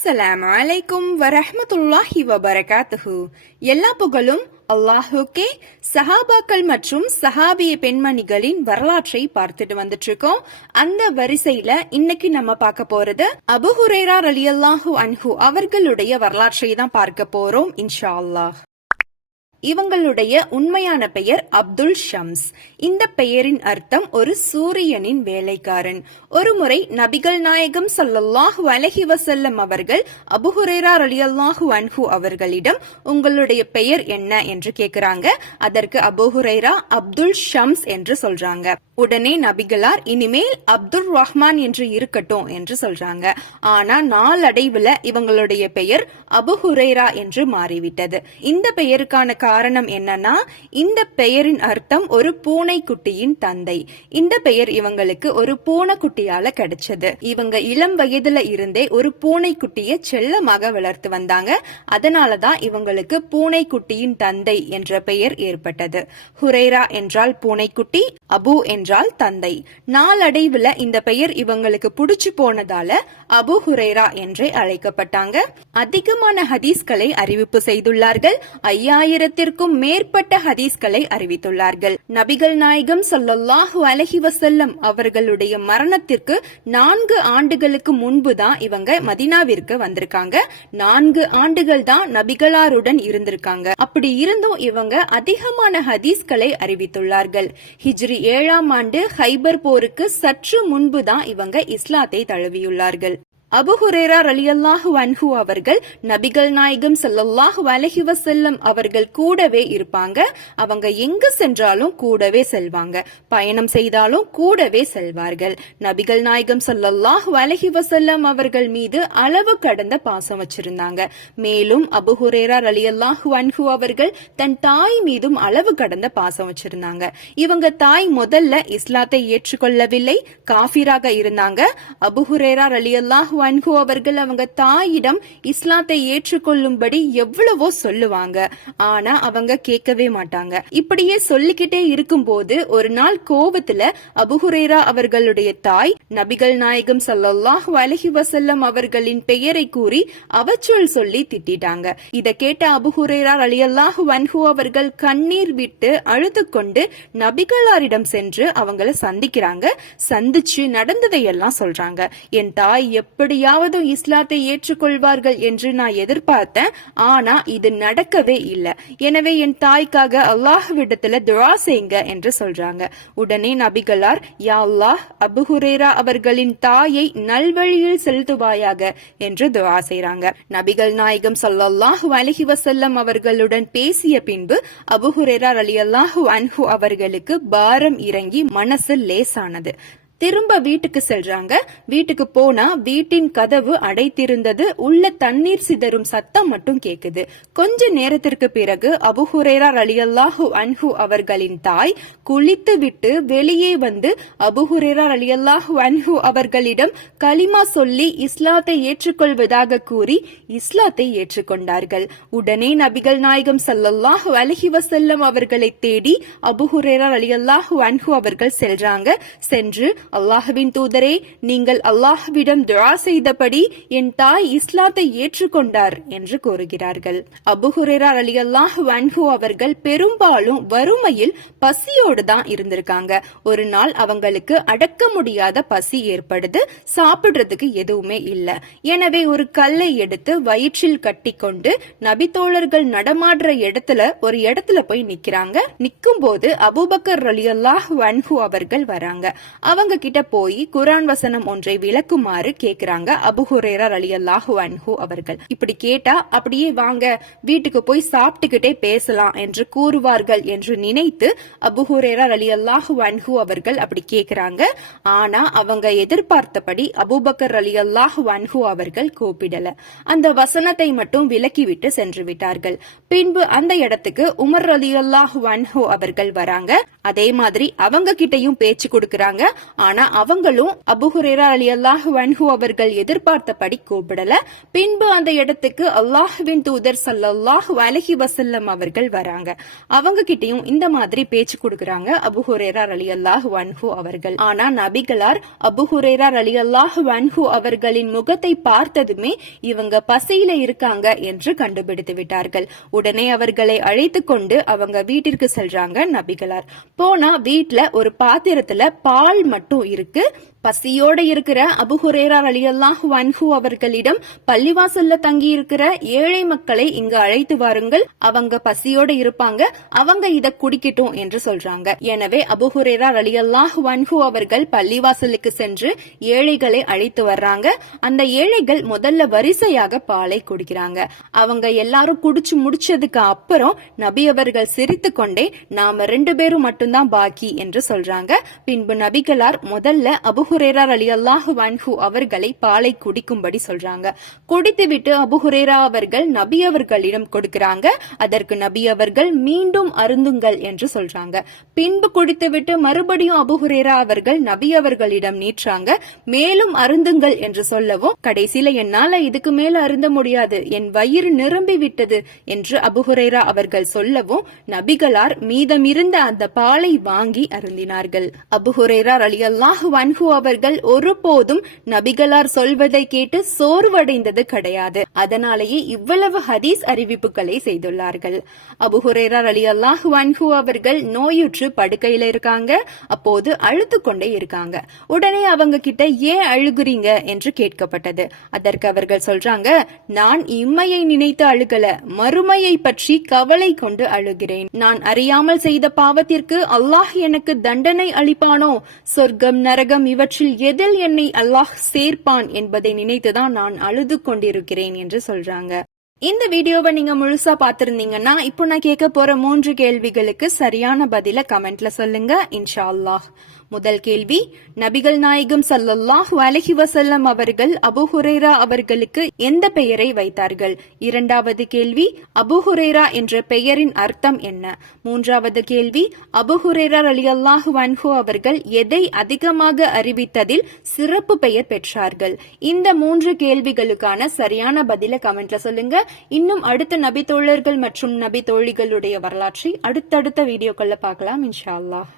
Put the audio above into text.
அஸ்ஸலாம் அலைக்கும் வரஹமத்துல்லாஹி வபரகாத்துஹு. எல்லா புகழும் அல்லாஹுக்கே. சஹாபாக்கள் மற்றும் சஹாபிய பெண்மணிகளின் வரலாற்றை பார்த்துட்டு வந்துட்டு இருக்கோம் அந்த வரிசையில இன்னைக்கு நம்ம பார்க்க போறது அபு ஹுரேரா ரலியல்லாஹு அன்ஹு அவர்களுடைய வரலாற்றை தான் பார்க்க போறோம் இன்ஷா அல்லாஹ். இவங்களுடைய உண்மையான பெயர் அப்துல் ஷம்ஸ். இந்த பெயரின் அர்த்தம் ஒரு சூரியனின் வேலைக்காரன். ஒருமுறை நபிகள் நாயகம் ஸல்லல்லாஹு அலஹி வசல்லம் அவர்கள் அபுஹுரேரா ரலியல்லாஹு அன்ஹு அவர்களிடம் உங்களுடைய பெயர் என்ன? என்று கேட்கிறாங்க அதற்கு அபுஹுரேரா அப்துல் ஷம்ஸ் என்று சொல்றாங்க. உடனே நபிகளார் இனிமேல் அப்துல் ரஹ்மான் என்று இருக்கட்டும் என்று சொல்றாங்க. ஆனா நாளடைவுல இவங்களுடைய பெயர் அபுஹுரேரா என்று மாறிவிட்டது. இந்த பெயருக்கான காரணம் என்னன்னா இந்த பெயரின் அர்த்தம் ஒரு பூனைக்குட்டியின் தந்தை. இந்த பெயர் இவங்களுக்கு ஒரு பூனைக்குட்டியால கிடைச்சது. இவங்க இளம் வயதுல இருந்தே ஒரு பூனைக்குட்டிய செல்லமாக வளர்த்து வந்தாங்க. அதனாலதான் இவங்களுக்கு பூனைக்குட்டியின் தந்தை என்ற பெயர் ஏற்பட்டது. ஹுரேரா என்றால் பூனைக்குட்டி அபு என்றால் தந்தை. நாளடைவுல இந்த பெயர் இவங்களுக்கு புடிச்சு போனதால அபு ஹுரேரா என்றே அழைக்கப்பட்டாங்க. அதிகமான ஹதீஸ்களை அறிவிப்பு செய்துள்ளார்கள். ஐயாயிரத்தி ஆயிரத்திற்கும் மேற்பட்ட ஹதீஸ்களை அறிவித்துள்ளார்கள். நபிகள் நாயகம் ஸல்லல்லாஹு அலஹி வசல்லம் அவர்களுடைய மரணத்திற்கு நான்கு ஆண்டுகளுக்கு முன்பு தான் இவங்க மதினாவிற்கு வந்திருக்காங்க. நான்கு ஆண்டுகள் தான் நபிகளாருடன் இருந்திருக்காங்க. அப்படி இருந்தும் இவங்க அதிகமான ஹதீஸ்களை அறிவித்துள்ளார்கள். ஹிஜ்ரி ஏழாம் ஆண்டு ஹைபர் போருக்கு சற்று முன்பு தான் இவங்க இஸ்லாத்தை தழுவியுள்ளார்கள். அபுஹுரேரா ரலியல்லாஹு அன்ஹு அவர்கள் நபிகள் நாயகம் செல்லல்லாஹு அலஹி வசல்லம் அவர்கள் கூடவே இருப்பாங்க. அவங்க எங்கு சென்றாலும் கூடவே செல்வாங்க. பயணம் செய்தாலும் கூடவே செல்வார்கள். நபிகள் நாயகம் செல்லல்லாஹு அலஹி வசல்லம் அவர்கள் மீது அளவு கடந்த பாசம் வச்சிருந்தாங்க. மேலும் அபுஹுரேரா ரலியல்லாஹு அன்ஹு அவர்கள் தன் தாய் மீதும் அளவு கடந்த பாசம் வச்சிருந்தாங்க. இவங்க தாய் முதல்ல இஸ்லாத்தை ஏற்றுக்கொள்ளவில்லை காஃபிராக இருந்தாங்க. அபுஹுரேரா ரலியல்லாஹு அன்ஹு அவர்கள் அவங்க தாயிடம் இஸ்லாத்தை ஏற்றுக்கொள்ளும்படி எவ்வளவோ சொல்லுவாங்க. ஆனா அவங்க கேட்கவே மாட்டாங்க. இப்படியே சொல்லிக்கிட்டே இருக்கும்போது ஒரு நாள் கோபத்துல அபுஹுரேரா அவர்களுடைய தாய் நபிகள் நாயகம் ஸல்லல்லாஹு அலஹி வசல்லம் அவர்களின் பெயரை கூறி அவச்சொல் சொல்லி திட்டிட்டாங்க. இதை கேட்ட அபுஹுரேரா ரலியல்லாஹு வன்ஹு அவர்கள் கண்ணீர் விட்டு அழுது கொண்டு நபிகளாரிடம் சென்று அவங்கள சந்திக்கிறாங்க. சந்திச்சு நடந்ததையெல்லாம் சொல்றாங்க. என் தாய் எப்படியாவது இஸ்லாத்தை ஏற்றுக்கொள்வார்கள் என்று நான் எதிர்பார்த்தேன். ஆனா இது நடக்கவே இல்லை. எனவே என் தாய்க்காக அல்லாஹ்விடத்துல துஆ செய்யுங்க என்று சொல்றாங்க. உடனே நபிகளார் யா அல்லாஹ் அபு ஹுரேரா அவர்களின் தாயை நல்வழியில் செலுத்துவாயாக என்று துஆ செய்றாங்க. நபிகள் நாயகம் சல்லாஹு அலஹி வசல்லம் அவர்களுடன் பேசிய பின்பு அபு ஹுரேரா ரலியல்லாஹு அன்ஹு அவர்களுக்கு பாரம் இறங்கி மனசு லேசானது. திரும்ப வீட்டுக்கு செல்றாங்க. வீட்டுக்கு போனா வீட்டின் கதவு அடைத்திருந்தது. உள்ள தண்ணீர் சிதறும் சத்தம் மட்டும் கேக்குது. கொஞ்ச நேரத்திற்கு பிறகு அபுஹுரேரா அலியல்லாஹு அன்ஹு அவர்களின் தாய் குளித்து விட்டு வெளியே வந்து அபுஹுரேரா அலியல்லாஹு அன்ஹு அவர்களிடம் கலிமா சொல்லி இஸ்லாத்தை ஏற்றுக்கொள்வதாக கூறி இஸ்லாத்தை ஏற்றுக்கொண்டார்கள். உடனே நபிகள் நாயகம் சல்லல்லாஹு அலஹி வசல்லம் அவர்களை தேடி அபுஹுரேரா அலியல்லாஹு அன்ஹு அவர்கள் செல்றாங்க. சென்று அல்லாஹுவின் தூதரே நீங்கள் அல்லாஹுவிடம் துஆ செய்தபடி என் தாய் இஸ்லாத்தை ஏற்றுக்கொண்டார் என்று கூறுகிறார்கள். அபுஹுரேரா அலி அல்லாஹு அன்ஹு அவர்கள் பெரும்பாலும் வறுமையில் பசியோடு தான் இருந்திருக்காங்க. ஒரு நாள் அவங்களுக்கு அடக்க முடியாத பசி ஏற்படுது சாப்பிடுறதுக்கு எதுவுமே இல்ல. எனவே ஒரு கல்லை எடுத்து வயிற்றில் கட்டிக்கொண்டு நபித்தோழர்கள் நடமாடுற இடத்துல ஒரு இடத்துல போய் நிக்கிறாங்க. நிக்கும் போது அபூபக்கர் அலி அல்லாஹு அன்ஹு அவர்கள் வராங்க. அவங்க கிட்ட போய் குரான் வசனம் ஒன்றை விளக்குமாறு கேக்குறாங்க அபுஹுரேரா அலி அல்லாஹு அன்ஹு அவர்கள். இப்படி கேட்டா அப்படியே வாங்க வீட்டுக்கு போய் சாப்பிட்டுக்கிட்டே பேசலாம் என்று கூறுவார்கள் என்று நினைத்து அபுஹுரேரா அலி அல்லாஹு அன்ஹு அவர்கள் அப்படி கேக்குறாங்க. ஆனா அவங்க எதிர்பார்த்தபடி அபுபக்கர் அலி அல்லாஹு அன்ஹு அவர்கள் கூப்பிடல. அந்த வசனத்தை மட்டும் விலக்கிவிட்டு சென்று விட்டார்கள். பின்பு அந்த இடத்துக்கு உமர் அலி அல்லாஹு அன்ஹு அவர்கள் வராங்க. அதே மாதிரி அவங்க கிட்டையும் பேச்சு கொடுக்கறாங்க. ஆனா அவங்களும் அபுஹுரேரா அலி அல்லாஹ் வன்ஹு அவர்கள் எதிர்பார்த்தபடி கூப்பிடல. பின்பு அந்த இடத்துக்கு அல்லாஹுவின் தூதர் சல்லாஹு அலஹி வசல்லம் அவர்கள் வராங்க. அவங்க கிட்டயும் இந்த மாதிரி பேச்சு கொடுக்கறாங்க அபுஹுரேரா அலி அல்லாஹ் வன்ஹு அவர்கள். ஆனா நபிகளார் அபுஹுரேரா அலி அல்லாஹ் வன்ஹு அவர்களின் முகத்தை பார்த்ததுமே இவங்க பசியில இருக்காங்க என்று கண்டுபிடித்து விட்டார்கள். உடனே அவர்களை அழைத்து கொண்டு அவங்க வீட்டிற்கு செல்றாங்க நபிகளார். போனா வீட்டுல ஒரு பாத்திரத்துல பால் மட்டும் இருக்கு பசியோடு இருக்கிற அபுஹுரேரா அலியல்லாஹு வன்ஹு அவர்களிடம் பள்ளிவாசல்ல தங்கி இருக்கிற ஏழை மக்களை இங்கு அழைத்து வாருங்கள். அவங்க பசியோட இருப்பாங்க. அவங்க இத குடிக்கட்டும் என்று சொல்றாங்க. எனவே அபுஹுரேரா அலியல்லாஹு வன்ஹு அவர்கள் பள்ளிவாசலுக்கு சென்று ஏழைகளை அழைத்து வர்றாங்க. அந்த ஏழைகள் முதல்ல வரிசையாக பாலை குடிக்கிறாங்க. அவங்க எல்லாரும் குடிச்சு முடிச்சதுக்கு அப்புறம் நபி அவர்கள் சிரித்து கொண்டே நாம ரெண்டு பேரும் மட்டும்தான் பாக்கி என்று சொல்றாங்க. பின்பு நபிகளார் முதல்ல அபுஹுரேரா அலி அல்லாஹு வன்ஹு அவர்களை பாலை குடிக்கும்படி சொல்றாங்க. குடித்துவிட்டு அபுஹுரேரா அவர்கள் நபி அவர்களிடம் கொடுக்கிறாங்க. அதற்கு நபி அவர்கள் மீண்டும் அருந்துங்கள் என்று சொல்றாங்க. பின்பு குடித்துவிட்டு மறுபடியும் அபுஹுரேரா அவர்கள் நபி அவர்களிடம் நீற்றாங்க. மேலும் அருந்துங்கள் என்று சொல்லவும் கடைசியில என்னால இதுக்கு மேல அருந்த முடியாது. என் வயிறு நிரம்பி விட்டது என்று அபுஹுரேரா அவர்கள் சொல்லவும் நபிகளார் மீதமிருந்த அந்த பாலை வாங்கி அருந்தினார்கள். அபுஹுரேரா அலி அல்லாஹு வன்ஹு அவர்கள் ஒருபோதும் நபிகளார் சொல்வதை கேட்டு சோர்வடைந்தது கிடையாது. அதனாலேயே இவ்வளவு ஹதீஸ் அறிவிப்புகளை செய்துள்ளார்கள். அபுஹுரேரா அலி அல்லாஹ் வன்ஹு அவர்கள் நோயுற்று படுக்கையில இருக்காங்க. அப்போது அழுத்து கொண்டே இருக்காங்க. உடனே அவங்க கிட்ட ஏன் அழுகுறீங்க? என்று கேட்கப்பட்டது. அதற்கு அவர்கள் சொல்றாங்க நான் இம்மையை நினைத்து அழுகல. மறுமையை பற்றி கவலை கொண்டு அழுகிறேன். நான் அறியாமல் செய்த பாவத்திற்கு அல்லாஹ் எனக்கு தண்டனை அளிப்பானோ? சொர்க்கம் நரகம் இவற்றை இவற்றில் எதில் என்னை அல்லாஹ் சேர்ப்பான் என்பதை நினைத்துதான் நான் அழுது கொண்டிருக்கிறேன் என்று சொல்றாங்க. இந்த வீடியோவை நீங்க முழுசா பாத்திருந்தீங்கன்னா இப்போ நான் கேட்க போற மூன்று கேள்விகளுக்கு சரியான பதில கமெண்ட்ல சொல்லுங்க. இன்ஷா அல்லாஹ். முதல் கேள்வி நபிகள் நாயகம் சல்லல்லாஹ் அலஹி வசல்லம் அவர்கள் அபு ஹுரேரா அவர்களுக்கு எந்த பெயரை வைத்தார்கள்? இரண்டாவது கேள்வி அபு ஹுரேரா என்ற பெயரின் அர்த்தம் என்ன? மூன்றாவது கேள்வி அபு அலி அல்லாஹ் வன்ஹோ அவர்கள் எதை அதிகமாக அறிவித்ததில் சிறப்பு பெயர் பெற்றார்கள்? இந்த மூன்று கேள்விகளுக்கான சரியான பதில கமெண்ட்ல சொல்லுங்க. இன்னும் அடுத்த நபி தோழர்கள் மற்றும் நபி தோழிகளுடைய வரலாற்றை அடுத்தடுத்த வீடியோக்களில் பார்க்கலாம் இன்ஷா அல்லாஹ்